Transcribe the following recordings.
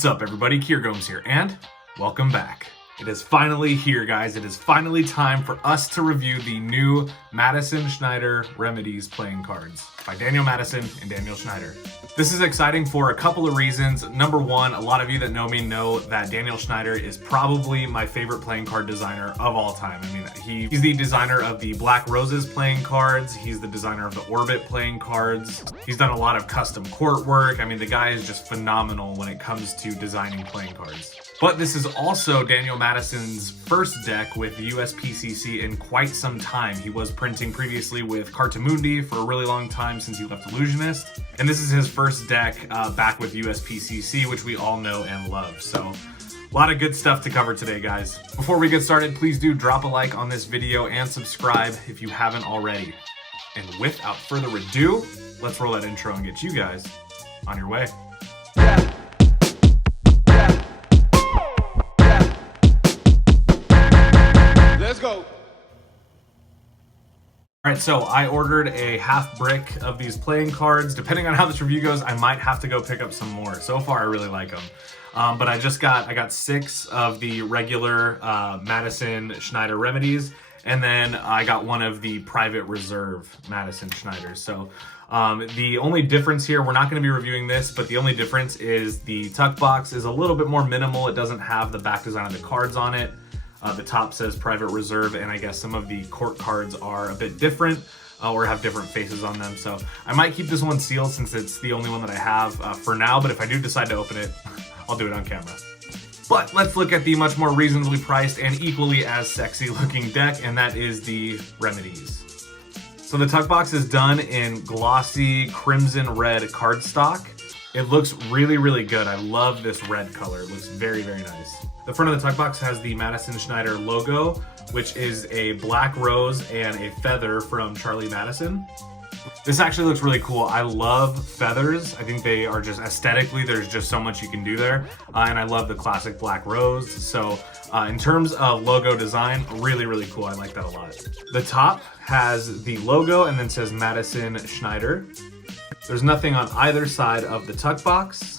What's up everybody, Kier Gomes here, and welcome back. It is finally here, guys. It is finally time for us to review the new Madison Schneider Remedies playing cards by Daniel Madison and Daniel Schneider. This is exciting for a couple of reasons. Number one, a lot of you that know me know that Daniel Schneider is probably my favorite playing card designer of all time. I mean, he's the designer of the Black Roses playing cards. He's the designer of the Orbit playing cards. He's done a lot of custom court work. I mean, the guy is just phenomenal when it comes to designing playing cards. But this is also Daniel Madison's first deck with the USPCC in quite some time. He was printing previously with Cartamundi for a really long time since he left Illusionist. And this is his first deck back with USPCC, which we all know and love. So a lot of good stuff to cover today, guys. Before we get started, please do drop a like on this video and subscribe if you haven't already. And without further ado, let's roll that intro and get you guys on your way. Let's go. All right, so I ordered a half brick of these playing cards. Depending on how this review goes, I might have to go pick up some more. So far, I really like them. But I got 6 of the regular Madison Schneider Remedies, and then I got one of the private reserve Madison Schneiders. So the only difference here, we're not going to be reviewing this, but the only difference is the tuck box is a little bit more minimal. It doesn't have the back design of the cards on it. The top says private reserve, and I guess some of the court cards are a bit different or have different faces on them. So I might keep this one sealed since it's the only one that I have for now, but if I do decide to open it, I'll do it on camera. But let's look at the much more reasonably priced and equally as sexy looking deck, and that is the Remedies. So the tuck box is done in glossy crimson red cardstock. It looks really, really good. I love this red color. It looks very, very nice. The front of the tuck box has the Madison Schneider logo, which is a black rose and a feather from Charlie Madison. This actually looks really cool. I love feathers. I think they are just aesthetically, there's just so much you can do there. And I love the classic black rose. So in terms of logo design, really, really cool. I like that a lot. The top has the logo and then says Madison Schneider. There's nothing on either side of the tuck box.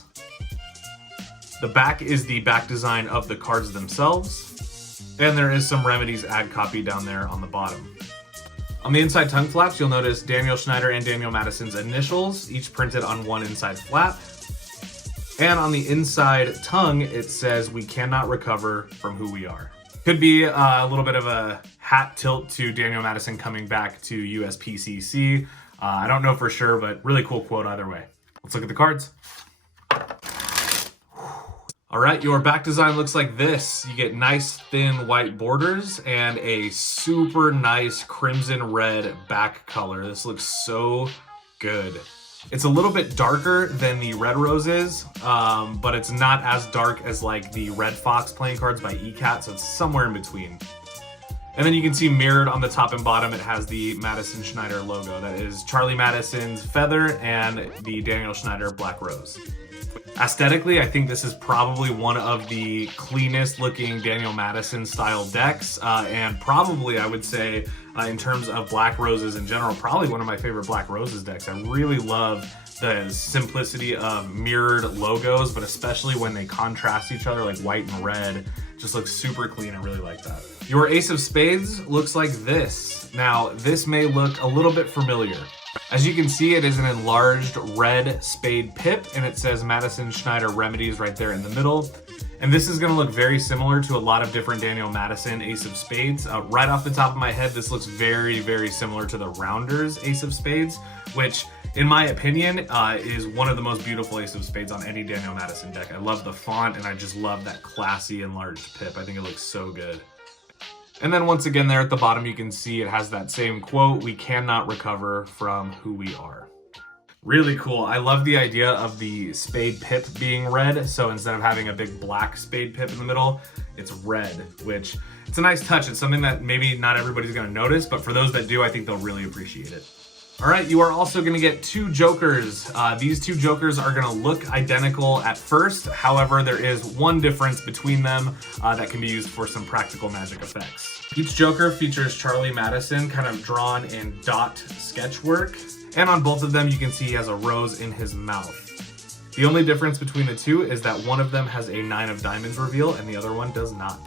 The back is the back design of the cards themselves. And there is some Remedies ad copy down there on the bottom. On the inside tongue flaps, you'll notice Daniel Schneider and Daniel Madison's initials, each printed on one inside flap. And on the inside tongue, it says, "We cannot recover from who we are." Could be a little bit of a hat tilt to Daniel Madison coming back to USPCC. I don't know for sure, but really cool quote either way. Let's look at the cards. All right, your back design looks like this. You get nice thin white borders and a super nice crimson red back color. This looks so good. It's a little bit darker than the red roses, but it's not as dark as like the Red Fox playing cards by ECAT, so it's somewhere in between. And then you can see mirrored on the top and bottom, it has the Madison Schneider logo. That is Charlie Madison's feather and the Daniel Schneider black rose. Aesthetically, I think this is probably one of the cleanest looking Daniel Madison style decks, and probably I would say in terms of black roses in general, probably one of my favorite black roses decks. I really love the simplicity of mirrored logos, but especially when they contrast each other like white and red, just looks super clean. I really like that. Your ace of spades looks like this. Now, this may look a little bit familiar. As you can see, it is an enlarged red spade pip, and it says Madison Schneider Remedies right there in the middle. And this is going to look very similar to a lot of different Daniel Madison Ace of Spades. Right off the top of my head, this looks very, very similar to the Rounders Ace of Spades, which, in my opinion, is one of the most beautiful Ace of Spades on any Daniel Madison deck. I love the font, and I just love that classy enlarged pip. I think it looks so good. And then once again there at the bottom, you can see it has that same quote, "We cannot recover from who we are." Really cool. I love the idea of the spade pip being red. So instead of having a big black spade pip in the middle, it's red, which it's a nice touch. It's something that maybe not everybody's going to notice, but for those that do, I think they'll really appreciate it. All right, you are also going to get 2 jokers. These 2 jokers are going to look identical at first. However, there is one difference between them that can be used for some practical magic effects. Each joker features Charlie Madison kind of drawn in dot sketch work. And on both of them, you can see he has a rose in his mouth. The only difference between the two is that one of them has a 9 of diamonds reveal and the other one does not.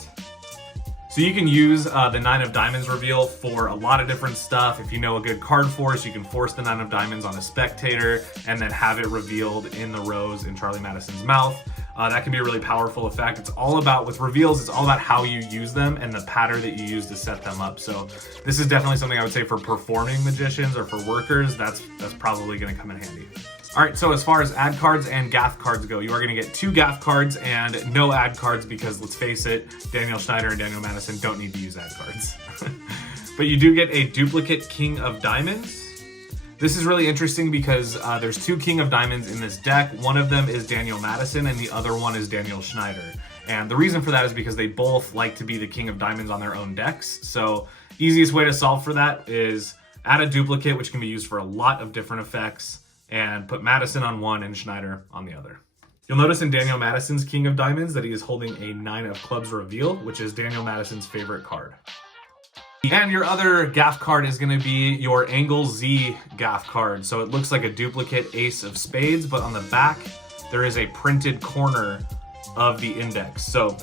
So you can use the 9 of diamonds reveal for a lot of different stuff. If you know a good card force, you can force the 9 of diamonds on a spectator and then have it revealed in the rose in Charlie Madison's mouth. That can be a really powerful effect. It's all about, with reveals, it's all about how you use them and the pattern that you use to set them up. So this is definitely something I would say for performing magicians or for workers, that's probably gonna come in handy. All right, so as far as ad cards and gaff cards go, you are gonna get 2 gaff cards and no ad cards because let's face it, Daniel Schneider and Daniel Madison don't need to use ad cards. But you do get a duplicate King of Diamonds. This is really interesting because there's 2 King of Diamonds in this deck. One of them is Daniel Madison and the other one is Daniel Schneider. And the reason for that is because they both like to be the King of Diamonds on their own decks. So easiest way to solve for that is add a duplicate, which can be used for a lot of different effects, and put Madison on one and Schneider on the other. You'll notice in Daniel Madison's King of Diamonds that he is holding a 9 of clubs reveal, which is Daniel Madison's favorite card. And your other gaff card is going to be your Angle Z gaff card. So it looks like a duplicate Ace of Spades, but on the back, there is a printed corner of the index. So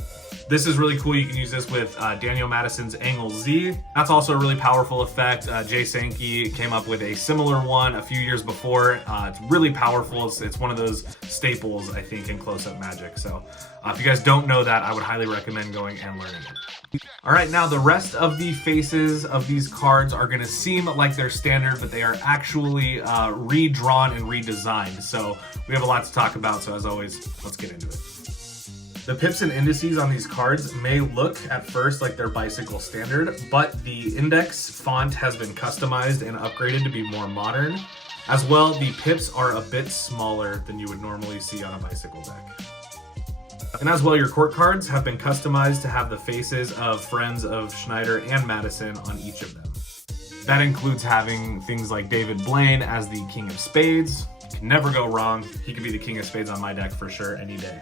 this is really cool. You can use this with Daniel Madison's Angle Z. That's also a really powerful effect. Jay Sankey came up with a similar one a few years before. It's really powerful. It's one of those staples, I think, in close-up magic. So if you guys don't know that, I would highly recommend going and learning it. All right, now the rest of the faces of these cards are gonna seem like they're standard, but they are actually redrawn and redesigned. So we have a lot to talk about, so as always, let's get into it. The pips and indices on these cards may look at first like they're bicycle standard, but the index font has been customized and upgraded to be more modern. As well, the pips are a bit smaller than you would normally see on a bicycle deck. And as well, your court cards have been customized to have the faces of friends of Schneider and Madison on each of them. That includes having things like David Blaine as the King of Spades. Can never go wrong. He could be the King of Spades on my deck for sure any day.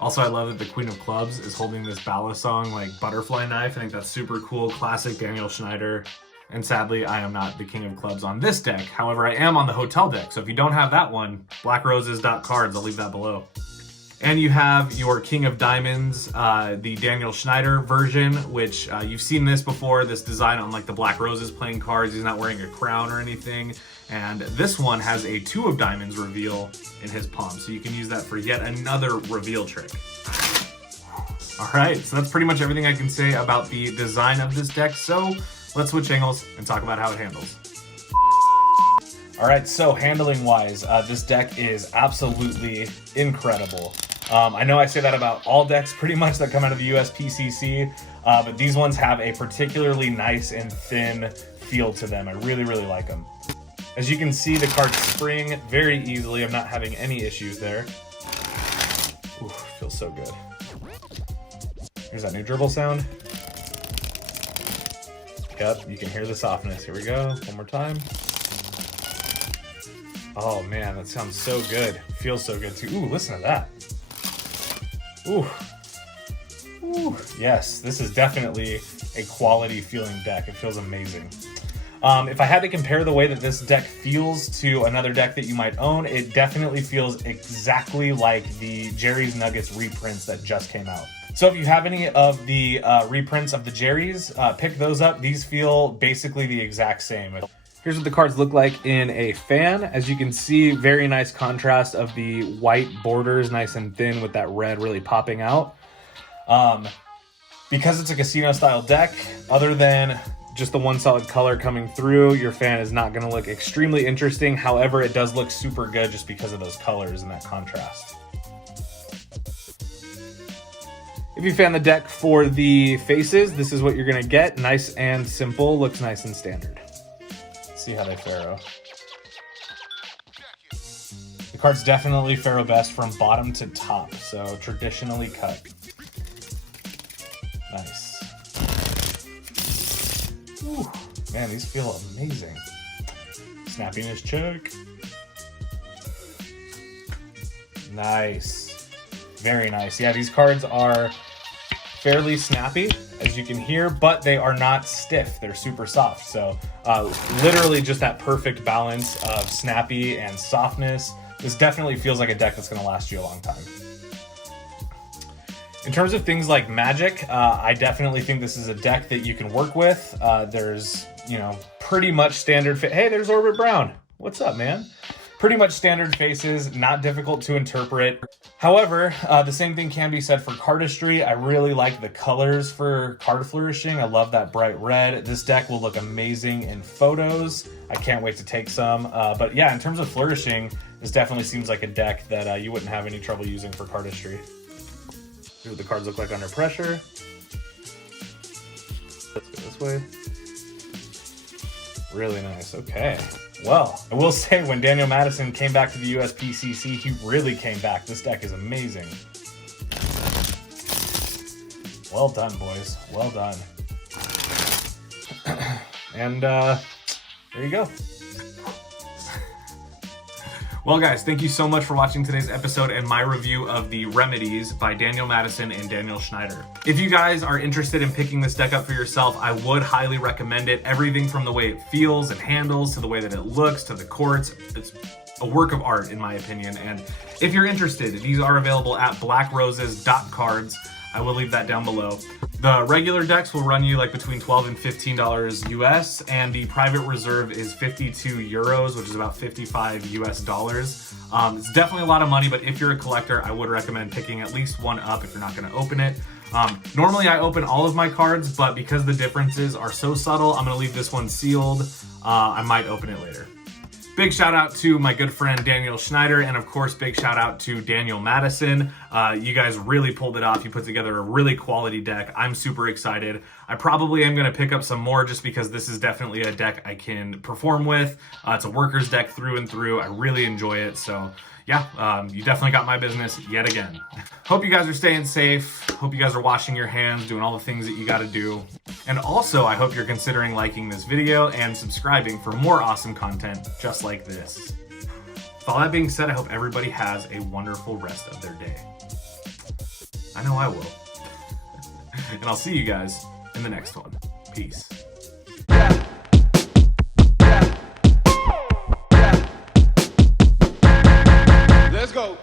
Also, I love that the Queen of Clubs is holding this Balisong like butterfly knife. I think that's super cool, classic Daniel Schneider. And sadly, I am not the King of Clubs on this deck. However, I am on the hotel deck. So if you don't have that one, blackroses.cards, I'll leave that below. And you have your King of Diamonds, the Daniel Schneider version, which you've seen this before, this design on like the Black Roses playing cards. He's not wearing a crown or anything. And this one has a 2 of Diamonds reveal in his palm. So you can use that for yet another reveal trick. All right, so that's pretty much everything I can say about the design of this deck. So let's switch angles and talk about how it handles. All right, so handling wise, this deck is absolutely incredible. I know I say that about all decks pretty much that come out of the USPCC, but these ones have a particularly nice and thin feel to them. I really, really like them. As you can see, the cards spring very easily. I'm not having any issues there. Ooh, feels so good. Here's that new dribble sound. Yep, you can hear the softness. Here we go, one more time. Oh man, that sounds so good. Feels so good too. Ooh, listen to that. Ooh. Ooh. Yes, this is definitely a quality feeling deck. It feels amazing. If I had to compare the way that this deck feels to another deck that you might own, it definitely feels exactly like the Jerry's Nuggets reprints that just came out. So if you have any of the reprints of the Jerry's, pick those up. These feel basically the exact same. Here's what the cards look like in a fan. As you can see, very nice contrast of the white borders, nice and thin with that red really popping out. Because it's a casino style deck, other than just the one solid color coming through, your fan is not gonna look extremely interesting. However, it does look super good just because of those colors and that contrast. If you fan the deck for the faces, this is what you're gonna get. Nice and simple, looks nice and standard. See how they faro. The cards definitely faro best from bottom to top, so traditionally cut. Nice. Ooh, man, these feel amazing. Snappiness check. Nice. Very nice. Yeah, these cards are fairly snappy, as you can hear, but they are not stiff. They're super soft. So literally just that perfect balance of snappy and softness. this definitely feels like a deck that's going to last you a long time. In terms of things like magic, I definitely think this is a deck that you can work with. There's, you know, pretty much standard hey, there's Orbit Brown. What's up, man? Pretty much standard faces, not difficult to interpret. However, the same thing can be said for cardistry. I really like the colors for card flourishing. I love that bright red. This deck will look amazing in photos. I can't wait to take some. But yeah, in terms of flourishing, this definitely seems like a deck that you wouldn't have any trouble using for cardistry. See what the cards look like under pressure. Let's go this way. Really nice. Okay. Well, I will say when Daniel Madison came back to the USPCC, he really came back. This deck is amazing. Well done, boys. Well done. And there you go. Well, guys, thank you so much for watching today's episode and my review of the Remedies by Daniel Madison and Daniel Schneider. If you guys are interested in picking this deck up for yourself, I would highly recommend it. Everything from the way it feels and handles to the way that it looks to the courts. It's a work of art, in my opinion. And if you're interested, these are available at blackroses.cards. I will leave that down below. The regular decks will run you like between $12 and $15 US, and the private reserve is 52 euros, which is about 55 US dollars. It's definitely a lot of money, but if you're a collector, I would recommend picking at least one up if you're not going to open it. Normally I open all of my cards, but because the differences are so subtle, I'm going to leave this one sealed. I might open it later. Big shout out to my good friend Daniel Schneider, and of course, big shout out to Daniel Madison. You guys really pulled it off. You put together a really quality deck. I'm super excited. I probably am going to pick up some more just because this is definitely a deck I can perform with. It's a worker's deck through and through. I really enjoy it. So yeah, you definitely got my business yet again. Hope you guys are staying safe. Hope you guys are washing your hands, doing all the things that you got to do. And also, I hope you're considering liking this video and subscribing for more awesome content just like this. With all that being said, I hope everybody has a wonderful rest of their day. I know I will. And I'll see you guys in the next one. Peace. Let's go.